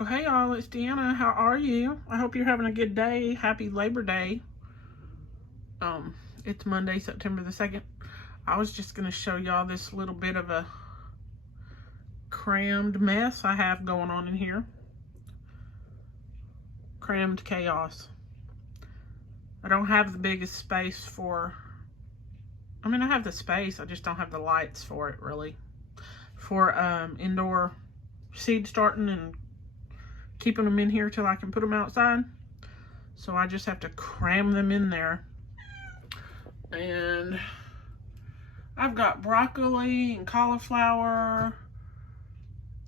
Oh, hey y'all, it's Deanna. How are you? I hope you're having a good day. Happy Labor Day. It's Monday, September the 2nd. I was just going to show y'all this little bit of a crammed mess I have going on in here. Crammed chaos. I don't have the biggest space for... I have the space, I just don't have the lights for it, really. For indoor seed starting and keeping them in here till I can put them outside. So I just have to cram them in there. And I've got broccoli and cauliflower.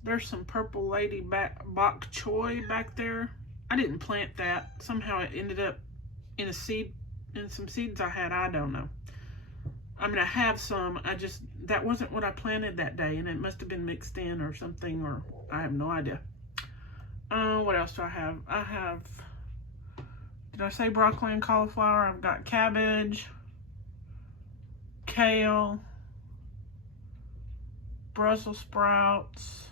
There's some purple lady bok choy back there. I didn't plant that. Somehow it ended up in some seeds I had. I don't know. I have some. That wasn't what I planted that day, and it must have been mixed in or something, or I have no idea. What else do I have? Did I say broccoli and cauliflower? I've got cabbage, kale, Brussels sprouts.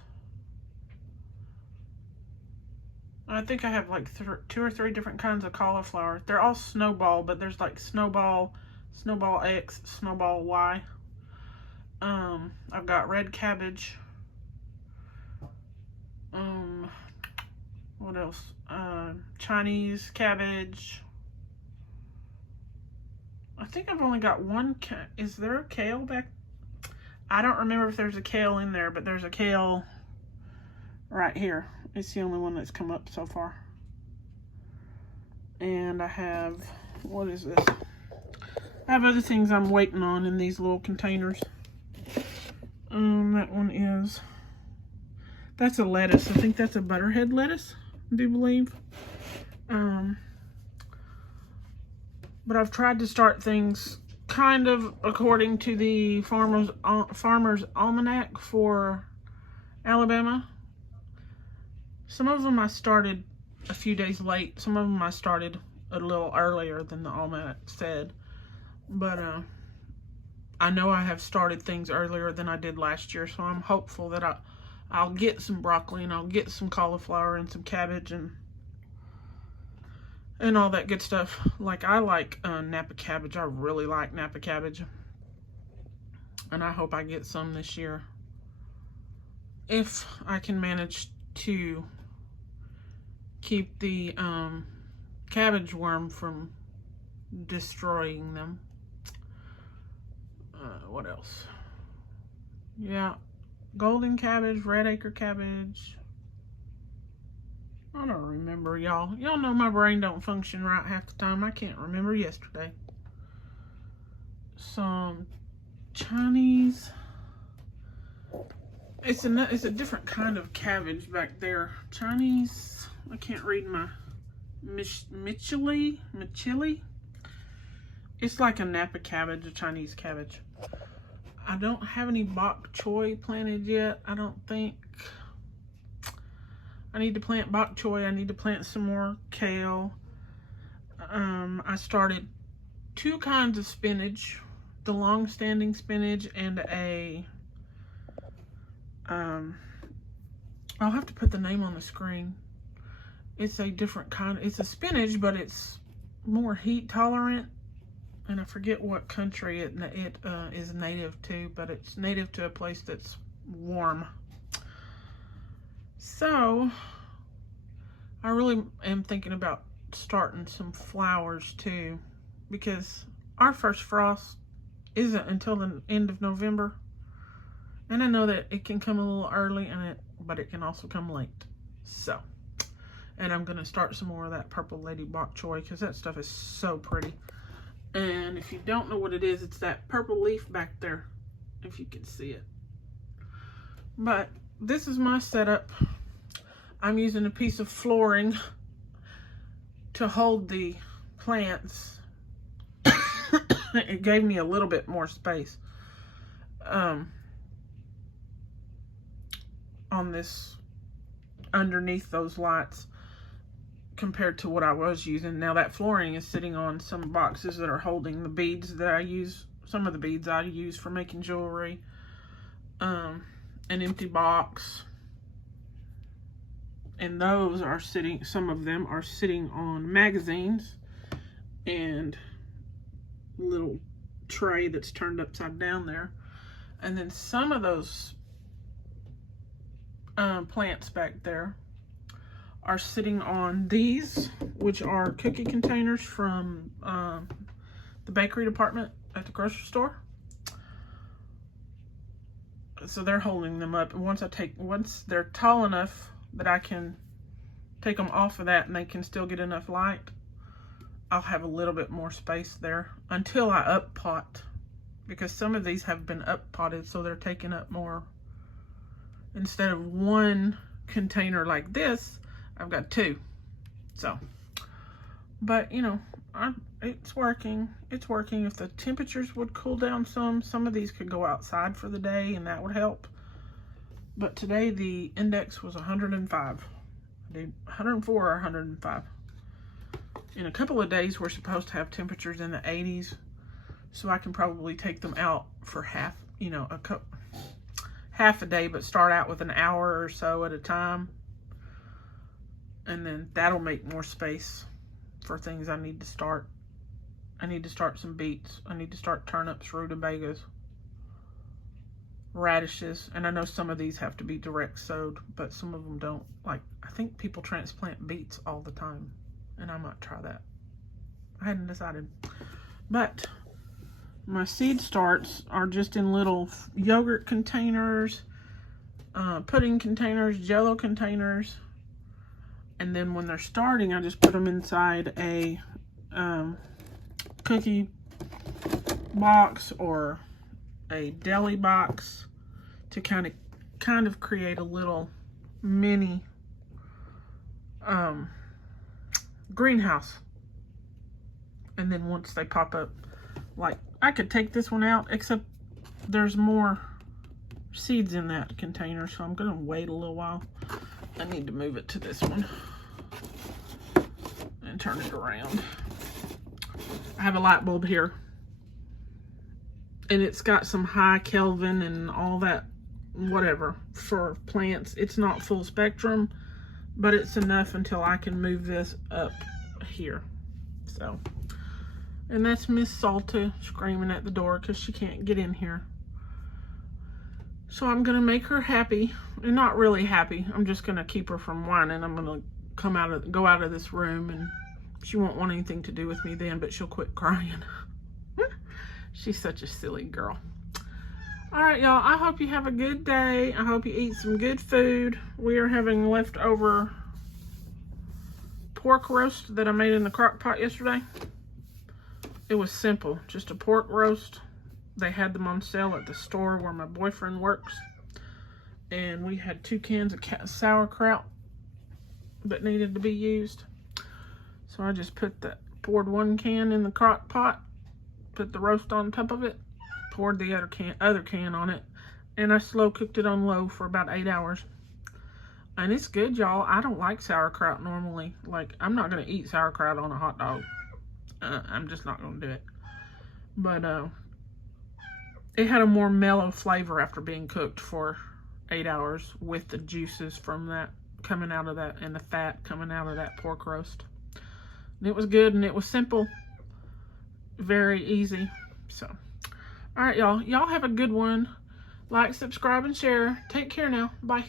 I think I have like 2 or 3 different kinds of cauliflower. They're all snowball, but there's like snowball X, snowball Y. I've got red cabbage. What else? Chinese cabbage. I think I've only got one. Is there a kale back? I don't remember if there's a kale in there, but there's a kale right here. It's the only one that's come up so far. And I have, what is this? I have other things I'm waiting on in these little containers. That one is, that's a lettuce. I think that's a butterhead lettuce, I do believe. But I've tried to start things kind of according to the Farmer's Almanac for Alabama. Some of them I started a few days late. Some of them I started a little earlier than the Almanac said. But I know I have started things earlier than I did last year, so I'm hopeful that I'll get some broccoli and I'll get some cauliflower and some cabbage and all that good stuff. Like, I like Napa cabbage. I really like Napa cabbage. And I hope I get some this year. If I can manage to keep the cabbage worm from destroying them. What else? Yeah, golden cabbage, red acre cabbage. I don't remember, y'all. Y'all know my brain don't function right half the time. I can't remember yesterday. Some Chinese. It's a different kind of cabbage back there. Chinese. I can't read my Michili. It's like a Napa cabbage, a Chinese cabbage. I don't have any bok choy planted yet, I don't think. I need to plant bok choy. I need to plant some more kale. I started 2 kinds of spinach. The long-standing spinach and I'll have to put the name on the screen. It's a different kind. It's a spinach, but it's more heat tolerant. And I forget what country it is native to, but it's native to a place that's warm. So, I really am thinking about starting some flowers too, because our first frost isn't until the end of November. And I know that it can come a little early, but it can also come late. So, and I'm going to start some more of that purple lady bok choy, because that stuff is so pretty. And if you don't know what it is, it's that purple leaf back there, if you can see it. But this is my setup. I'm using a piece of flooring to hold the plants. It gave me a little bit more space on this, underneath those lights, compared to what I was using. Now that flooring is sitting on some boxes that are holding the beads that I use, some of the beads I use for making jewelry. An empty box, And those are sitting, some of them are sitting on magazines and little tray that's turned upside down there. And then some of those plants back there are sitting on these, which are cookie containers from the bakery department at the grocery store. So they're holding them up. And once they're tall enough that I can take them off of that and they can still get enough light, I'll have a little bit more space there until I up pot, because some of these have been up potted, so they're taking up more. Instead of one container like this, I've got two. So, but you know, it's working. It's working. If the temperatures would cool down some of these could go outside for the day and that would help. But today the index was 105. 104 or 105. In a couple of days, we're supposed to have temperatures in the 80s. So I can probably take them out for half a day, but start out with an hour or so at a time. And then that'll make more space for things I need to start. I need to start some beets. I need to start turnips, rutabagas, radishes. And I know some of these have to be direct sowed, but some of them don't. Like, I think people transplant beets all the time, and I might try that. I hadn't decided. But my seed starts are just in little yogurt containers, pudding containers, Jell-O containers. And then when they're starting, I just put them inside a cookie box or a deli box to kind of create a little mini greenhouse. And then once they pop up, like, I could take this one out, except there's more seeds in that container, so I'm gonna wait a little while. I need to move it to this one and turn it around. I have a light bulb here, and it's got some high Kelvin and all that, whatever, for plants. It's not full spectrum, but it's enough until I can move this up here. So, and that's Miss Salta screaming at the door because she can't get in here. So I'm gonna make her happy, and not really happy. I'm just gonna keep her from whining. I'm gonna go out of this room, and she won't want anything to do with me then, but she'll quit crying. She's such a silly girl. All right, y'all, I hope you have a good day. I hope you eat some good food. We are having leftover pork roast that I made in the crock pot yesterday. It was simple, just a pork roast. They had them on sale at the store where my boyfriend works. And we had 2 cans of sauerkraut that needed to be used. So I just poured 1 can in the crock pot, put the roast on top of it, poured the other can on it, and I slow cooked it on low for about 8 hours. And it's good, y'all. I don't like sauerkraut normally. Like, I'm not going to eat sauerkraut on a hot dog. I'm just not going to do it. But it had a more mellow flavor after being cooked for 8 hours with the juices from that coming out of that and the fat coming out of that pork roast. And it was good, and it was simple. Very easy. So, all right, y'all. Y'all have a good one. Like, subscribe, and share. Take care now. Bye.